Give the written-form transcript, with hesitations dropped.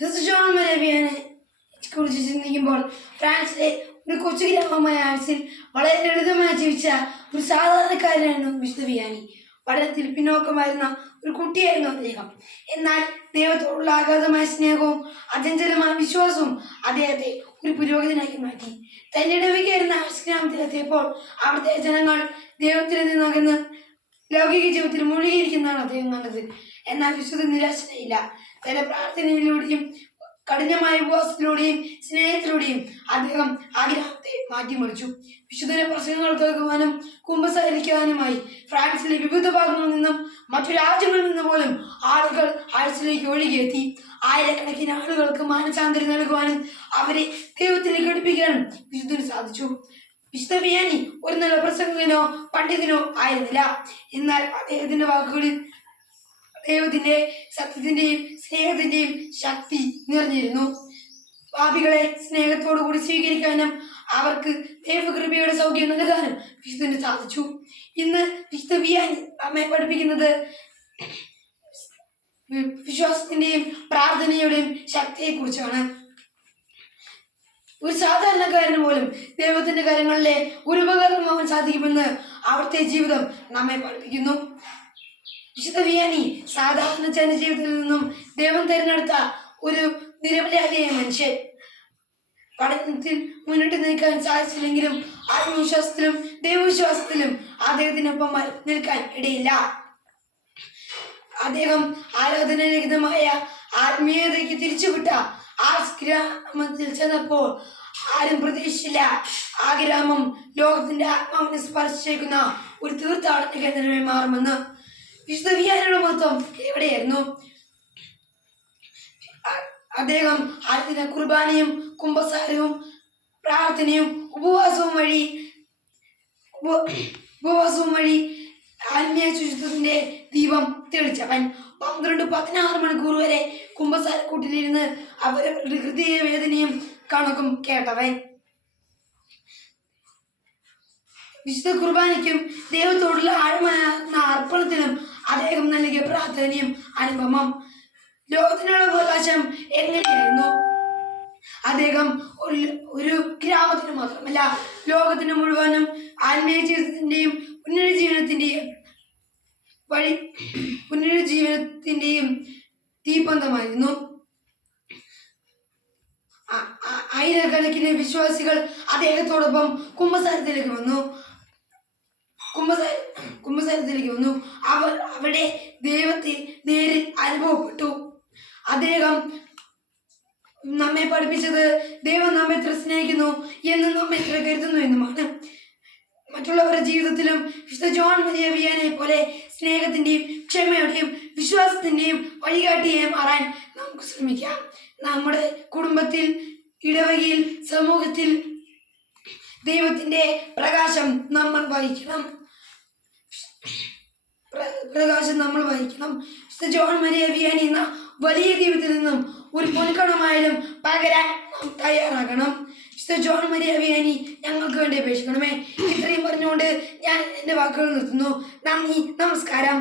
വിശുദ്ധ John Maria വിയാനിയെ കുറിച്ച് ചിന്തിക്കുമ്പോൾ ഫ്രാൻസിലെ ഒരു കൊച്ചു ഗ്രാമമായ ആഴ്സിൽ വളരെ ലളിതമായി ജീവിച്ച ഒരു സാധാരണക്കാരനായിരുന്നു വിശുദ്ധ വിയാനി. പഠനത്തിൽ പിന്നോക്കമായിരുന്ന ഒരു കുട്ടിയായിരുന്നു അദ്ദേഹം. എന്നാൽ ദൈവത്തോടുള്ള അഗാധമായ സ്നേഹവും അചഞ്ചലമായ വിശ്വാസവും അദ്ദേഹത്തെ ഒരു പുരോഹിതനാക്കി മാറ്റി. തന്റെ ഇടവകയായിരുന്ന ആഴ്സ് ഗ്രാമത്തിലെത്തിയപ്പോൾ അവിടുത്തെ ജനങ്ങൾ ദൈവത്തിൽ നിന്നകന്ന് ലൗകിക ജീവിതത്തിൽ മുഴുകിയിരിക്കുന്നതാണ് അദ്ദേഹം കണ്ടത്. എന്നാൽ വിശുദ്ധ നിരാശനായില്ല. തന്റെ പ്രാർത്ഥനയിലൂടെയും കഠിനമായ ഉപവാസത്തിലൂടെയും സ്നേഹത്തിലൂടെയും അദ്ദേഹം ആ ഗ്രാമത്തെ മാറ്റിമറിച്ചു. വിശുദ്ധന്റെ പ്രസംഗങ്ങൾ കേൾക്കുവാനും കുമ്പസാരിക്കാനുമായി ഫ്രാൻസിലെ വിവിധ ഭാഗങ്ങളിൽ നിന്നും മറ്റു രാജ്യങ്ങളിൽ നിന്ന് പോലും ആളുകൾ ആഴ്ചയിലേക്ക് ഒഴുകിയെത്തി. ആയിരക്കണക്കിന് ആളുകൾക്ക് മാനസാന്തരം നൽകുവാനും അവരെ ദൈവത്തിലേക്ക് അടുപ്പിക്കാനും വിശുദ്ധന് സാധിച്ചു. വിശുദ്ധ വിയാനി ഒരു നല്ല പ്രസംഗകനോ പണ്ഡിതനോ ആയിരുന്നില്ല. എന്നാൽ അദ്ദേഹത്തിന്റെ വാക്കുകളിൽ ദൈവത്തിന്റെ സത്യത്തിന്റെയും സ്നേഹത്തിന്റെയും ശക്തി നിറഞ്ഞിരുന്നു. പാപികളെ സ്നേഹത്തോടു കൂടി സ്വീകരിക്കാനും അവർക്ക് ദൈവകൃപയുടെ സൗഖ്യം നൽകാനും വിശുദ്ധന് സാധിച്ചു. ഇന്ന് വിശുദ്ധ വിയാനി നമ്മെ പഠിപ്പിക്കുന്നത് വിശ്വാസത്തിന്റെയും പ്രാർത്ഥനയുടെയും ശക്തിയെക്കുറിച്ചാണ്. ഒരു സാധാരണക്കാരന് പോലും ദൈവത്തിന്റെ കാര്യങ്ങളിലെ ഒരു ഉപകരണമാവാൻ സാധിക്കുമെന്ന് അവിടുത്തെ ജീവിതം നമ്മെ പഠിപ്പിക്കുന്നു. വിശുദ്ധ വിയാനി സാധാരണ ജനജീവിതത്തിൽ നിന്നും ദൈവം തിരഞ്ഞെടുത്ത ഒരു നിരപരാധിയായ മനുഷ്യൻ. പഠനത്തിൽ മുന്നോട്ട് നിൽക്കാൻ സാധിച്ചില്ലെങ്കിലും ആത്മവിശ്വാസത്തിലും ദൈവവിശ്വാസത്തിലും അദ്ദേഹത്തിനൊപ്പം നിൽക്കാൻ ഇടയില്ല. അദ്ദേഹം ആരാധനാരഹിതമായ ആത്മീയതയ്ക്ക് തിരിച്ചുവിട്ട ആ ഗ്രാമത്തിൽ ചെന്നപ്പോൾ ആരും പ്രതീക്ഷിച്ചില്ല ആ ഗ്രാമം ലോകത്തിന്റെ ആത്മാവിനെ സ്പർശിച്ചേക്കുന്ന ഒരു തീർത്ഥാടന കേന്ദ്രമായി മാറുമെന്ന്. വിശുദ്ധ വിയാനിയുടെ മഹത്വം എവിടെയായിരുന്നു? അദ്ദേഹം ആദ്യ കുർബാനയും കുമ്പസാരവും പ്രാർത്ഥനയും ഉപവാസവും വഴി ആത്മീയ ശുചിത്വത്തിന്റെ ദീപം തെളിച്ചവൻ. 12-16 മണിക്കൂർ വരെ കുമ്പസാരക്കൂട്ടിലിരുന്ന് അവരവരുടെ ഹൃദയ വേദനയും കണക്കും കേട്ടവൻ. വിശുദ്ധ കുർബാനയ്ക്കും ദൈവത്തോടുള്ള ആഴമായ അർപ്പണത്തിനും അദ്ദേഹം നൽകിയ പ്രാർത്ഥനയും അനുപമം. ലോകത്തിനുള്ള അവകാശം എങ്ങനെയായിരുന്നു? അദ്ദേഹം ഒരു ഗ്രാമത്തിന് മാത്രമല്ല ലോകത്തിന് മുഴുവനും ആത്മീയ ജീവിതത്തിന്റെയും പുനരുജ്ജീവനത്തിന്റെയും തീപന്തമായിരുന്നു. ആയിരക്കണക്കിന് വിശ്വാസികൾ അദ്ദേഹത്തോടൊപ്പം കുമ്പസാരത്തിലേക്ക് വന്നു. അവർ അവിടെ ദൈവത്തെ നേരിൽ അനുഭവപ്പെട്ടു. അദ്ദേഹം നമ്മെ പഠിപ്പിച്ചത് ദൈവം നമ്മെ എത്ര സ്നേഹിക്കുന്നു എന്നും നമ്മെ എത്ര കരുതുന്നു എന്നുമാണ്. മറ്റുള്ളവരുടെ ജീവിതത്തിലും വിശുദ്ധ ജോൺ മരിയ വിയാനിയെ പോലെ സ്നേഹത്തിന്റെയും ക്ഷമയുടെയും വിശ്വാസത്തിന്റെയും വഴികാട്ടിയായി മാറാൻ നമുക്ക് ശ്രമിക്കാം. നമ്മുടെ കുടുംബത്തിൽ, ഇടവകയിൽ, സമൂഹത്തിൽ ദൈവത്തിന്റെ പ്രകാശം നമ്മൾ വഹിക്കണം. വിശുദ്ധ ജോൺ മരിയ വിയാനി എന്ന വലിയ ദൈവത്തിൽ നിന്നും ഒരു പൊൻകണമായാലും പകരാൻ നാം തയ്യാറാകണം. വിശുദ്ധ ജോൺ മരിയ വിയാനി ഞങ്ങൾക്ക് വേണ്ടി അപേക്ഷിക്കണമേ. ഇത്രയും പറഞ്ഞുകൊണ്ട് ഞാൻ എൻ്റെ വാക്കുകൾ നിർത്തുന്നു. നന്ദി, നമസ്കാരം.